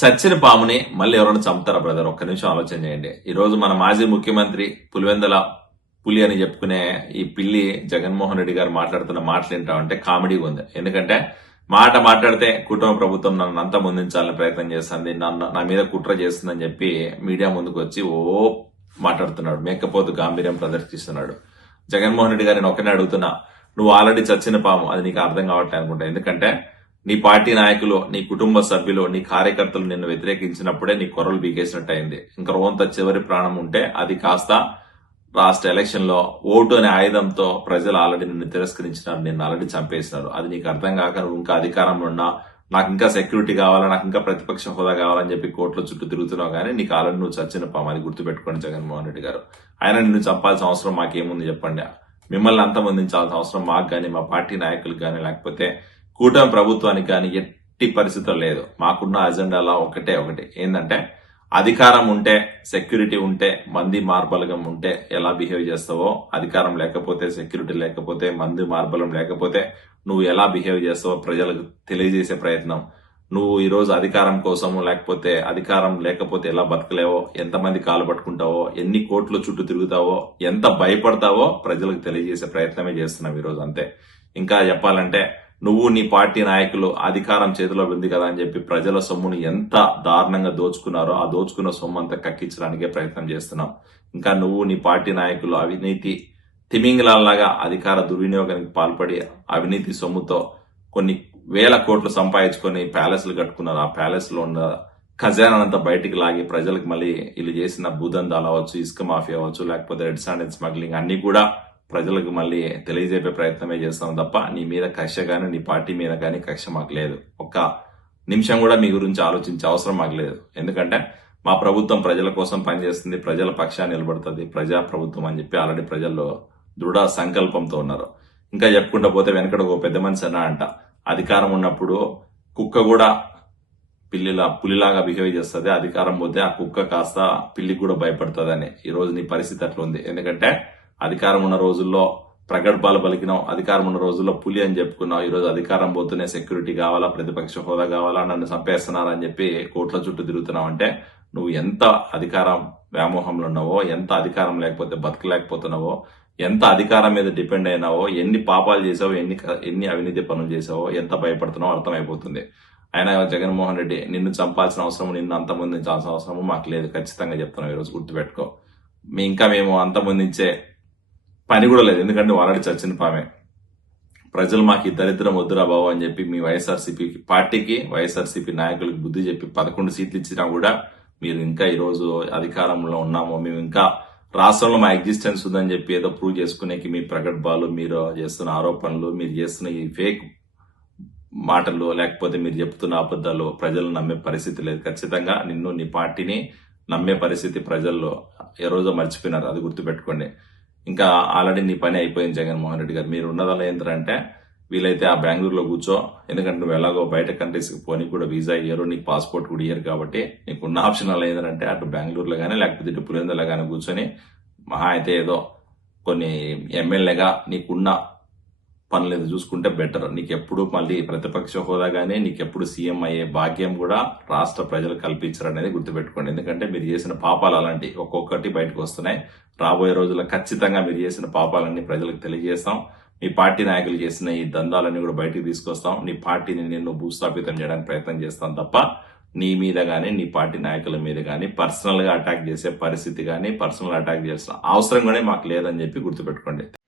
చచ్చిన పాముని మళ్ళీ ఎవరైనా చంపుతారా బ్రదర్ ఒక్క నిమిషం ఆలోచన చేయండి ఈరోజు మన మాజీ ముఖ్యమంత్రి పులివెందల పులి అని చెప్పుకునే ఈ పిల్లి జగన్మోహన్ రెడ్డి గారు మాట్లాడుతున్న మాటలు ఏంటంటే కామెడీగా ఉంది ఎందుకంటే మాట మాట్లాడితే కుటుంబ ప్రభుత్వం నన్ను అంతా ముందించాలని ప్రయత్నం చేస్తుంది నన్ను నా మీద కుట్ర చేస్తుందని చెప్పి మీడియా ముందుకు వచ్చి ఓ మాట్లాడుతున్నాడు మేకపోతు గాంభీర్యం ప్రదర్శిస్తున్నాడు జగన్మోహన్ రెడ్డి గారిని ఒకరిని అడుగుతున్నా నువ్వు ఆల్రెడీ చచ్చిన పాము అది నీకు అర్థం కావట్లేదు అనుకుంటా ఎందుకంటే నీ పార్టీ నాయకులు నీ కుటుంబ సభ్యులు నీ కార్యకర్తలు నిన్ను వ్యతిరేకించినప్పుడే నీ కొర్రలు బీకేసినట్టు అయింది ఇంకా రోంత చివరి ప్రాణం ఉంటే అది కాస్త రాష్ట్ర ఎలక్షన్ లో ఓటు అనే ఆయుధంతో ప్రజలు ఆల్రెడీ నిన్ను తిరస్కరించినారు నిన్ను ఆల్రెడీ చంపేసినారు అది నీకు అర్థం కాక నువ్వు ఇంకా అధికారంలో ఉన్నా నాకు ఇంకా సెక్యూరిటీ కావాలా నాకు ఇంకా ప్రతిపక్ష హోదా కావాలని చెప్పి కోర్టులో చుట్టూ తిరుగుతున్నావు కానీ నీకు ఆల్రెడీ నువ్వు చచ్చిన పామని గుర్తుపెట్టుకోండి జగన్మోహన్ రెడ్డి గారు ఆయన నిన్ను చంపాల్సిన అవసరం మాకేముంది చెప్పండి మిమ్మల్ని అంతమందించాల్సిన అవసరం మాకు కానీ మా పార్టీ నాయకులకు కానీ లేకపోతే కూటమి ప్రభుత్వానికి కానీ ఎట్టి పరిస్థితులు లేదు మాకున్న అజెండాలో ఒకటే ఒకటి ఏంటంటే అధికారం ఉంటే సెక్యూరిటీ ఉంటే మంది మార్బలగం ఉంటే ఎలా బిహేవ్ చేస్తావో అధికారం లేకపోతే సెక్యూరిటీ లేకపోతే మంది మార్బలం లేకపోతే నువ్వు ఎలా బిహేవ్ చేస్తావో ప్రజలకు తెలియజేసే ప్రయత్నం నువ్వు ఈరోజు అధికారం కోసము లేకపోతే అధికారం లేకపోతే ఎలా బతకలేవో ఎంతమంది కాలు పట్టుకుంటావో ఎన్ని కోట్లు చుట్టూ తిరుగుతావో ఎంత భయపడతావో ప్రజలకు తెలియజేసే ప్రయత్నమే చేస్తున్నాం ఈరోజు అంతే ఇంకా చెప్పాలంటే నువ్వు నీ పార్టీ నాయకులు అధికారం చేతిలో ఉంది కదా అని చెప్పి ప్రజల సొమ్మును ఎంత దారుణంగా దోచుకున్నారో ఆ దోచుకున్న సొమ్ము అంతా కక్కించడానికే ప్రయత్నం చేస్తున్నాం ఇంకా నువ్వు నీ పార్టీ నాయకులు అవినీతి లాగా అధికార దుర్వినియోగానికి పాల్పడి అవినీతి సొమ్ముతో కొన్ని వేల కోట్లు సంపాదించుకొని ప్యాలెస్లు కట్టుకున్నారు ఆ ప్యాలెస్లో ఉన్న ఖజానంతా బయటికి లాగి ప్రజలకు మళ్ళీ వీళ్ళు చేసిన భూదందాలు అవ్వచ్చు ఇసుక మాఫియా అవ్వచ్చు లేకపోతే రెడ్ సాండ్ స్మగ్లింగ్ అన్నీ కూడా ప్రజలకు మళ్ళీ తెలియజేపే ప్రయత్నమే చేస్తాం తప్ప నీ మీద కక్ష కానీ నీ పార్టీ మీద కానీ కక్ష మాకు లేదు ఒక్క నిమిషం కూడా మీ గురించి ఆలోచించే అవసరం మాకు లేదు ఎందుకంటే మా ప్రభుత్వం ప్రజల కోసం పనిచేస్తుంది ప్రజల పక్షా నిలబడుతుంది ప్రజా ప్రభుత్వం అని చెప్పి ఆల్రెడీ ప్రజల్లో దృఢ సంకల్పంతో ఉన్నారు ఇంకా చెప్పుకుంటూ పోతే వెనకడ ఒక పెద్ద మనిషి అన్నా అంట అధికారం ఉన్నప్పుడు కుక్క కూడా పిల్లిలా పులిలాగా బిహేవ్ చేస్తుంది అధికారం పోతే ఆ కుక్క కాస్త పిల్లికి కూడా భయపడుతుంది అని ఈ రోజు నీ పరిస్థితి అట్లా ఉంది ఎందుకంటే అధికారం ఉన్న రోజుల్లో ప్రగడ్భాలు పలికినాం అధికారం ఉన్న రోజుల్లో పులి అని చెప్పుకున్నాం ఈరోజు అధికారం పోతూనే సెక్యూరిటీ కావాలా ప్రతిపక్ష హోదా కావాలా నన్ను చంపేస్తున్నారని చెప్పి కోట్ల చుట్టూ తిరుగుతున్నావు అంటే నువ్వు ఎంత అధికారం వ్యామోహంలో ఉన్నావో ఎంత అధికారం లేకపోతే బతకలేకపోతున్నావో ఎంత అధికారం మీద డిపెండ్ అయినావో ఎన్ని పాపాలు చేసావో ఎన్ని ఎన్ని అవినీతి పనులు చేసావో ఎంత భయపడుతున్నావో అర్థమైపోతుంది ఆయన జగన్మోహన్ రెడ్డి నిన్ను చంపాల్సిన అవసరం నిన్ను అంతమొందించాల్సిన అవసరము మాకు లేదు ఖచ్చితంగా చెప్తున్నాం ఈరోజు గుర్తుపెట్టుకో మీ ఇంకా మేము అంతమందించే పని కూడా లేదు ఎందుకంటే ఆల్రెడీ చచ్చిన పామే ప్రజలు మాకు ఈ దరిద్రం వద్దురా బాబు అని చెప్పి మీ వైఎస్ఆర్సీపీకి పార్టీకి వైఎస్ఆర్సీపీ నాయకులకి బుద్ధి చెప్పి పదకొండు సీట్లు ఇచ్చినా కూడా మీరు ఇంకా ఈరోజు అధికారంలో ఉన్నాము మేము ఇంకా రాష్ట్రంలో మా ఎగ్జిస్టెన్స్ ఉందని చెప్పి ఏదో ప్రూవ్ చేసుకునేకి మీ ప్రగడ్భాలు మీరు చేస్తున్న ఆరోపణలు మీరు చేస్తున్న ఈ ఫేక్ మాటలు లేకపోతే మీరు చెప్తున్న అబద్ధాలు ప్రజలు నమ్మే పరిస్థితి లేదు ఖచ్చితంగా నిన్ను నీ పార్టీని నమ్మే పరిస్థితి ప్రజల్లో ఏ రోజో మర్చిపోయినారు అది గుర్తుపెట్టుకోండి ఇంకా ఆల్రెడీ నీ పని అయిపోయింది జగన్మోహన్ రెడ్డి గారు మీరు ఉన్నదల ఏంటంటే వీలైతే ఆ బెంగళూరులో కూర్చో ఎందుకంటే నువ్వు ఎలాగో బయట కంట్రీస్కి పోనీ కూడా వీసా ఇయ్యరు నీకు పాస్పోర్ట్ కూడా ఇయ్యరు కాబట్టి నీకు ఉన్న ఆప్షన్ అలా ఏంటంటే అటు బెంగళూరులో కానీ లేకపోతే ఇటు పులిందలో కానీ కూర్చొని మహా అయితే ఏదో కొన్ని ఎమ్మెల్యేగా నీకున్న పనులేదు చూసుకుంటే బెటర్ నీకు ఎప్పుడు మళ్ళీ ప్రతిపక్ష హోదా కానీ నీకు ఎప్పుడు సీఎం అయ్యే భాగ్యం కూడా రాష్ట్ర ప్రజలు కల్పించరు అనేది గుర్తుపెట్టుకోండి ఎందుకంటే మీరు చేసిన పాపాలు అలాంటి ఒక్కొక్కటి బయటకు వస్తున్నాయి రాబోయే రోజుల్లో ఖచ్చితంగా మీరు చేసిన పాపాలన్నీ ప్రజలకు తెలియజేస్తాం మీ పార్టీ నాయకులు చేసిన ఈ దందాలన్నీ కూడా బయటకు తీసుకొస్తాం నీ పార్టీని నిన్ను భూస్థాపితం చేయడానికి ప్రయత్నం చేస్తాం తప్ప నీ మీద కానీ నీ పార్టీ నాయకుల మీద కానీ పర్సనల్గా అటాక్ చేసే పరిస్థితి కానీ పర్సనల్ అటాక్ చేసిన అవసరం కూడా మాకు లేదని చెప్పి గుర్తుపెట్టుకోండి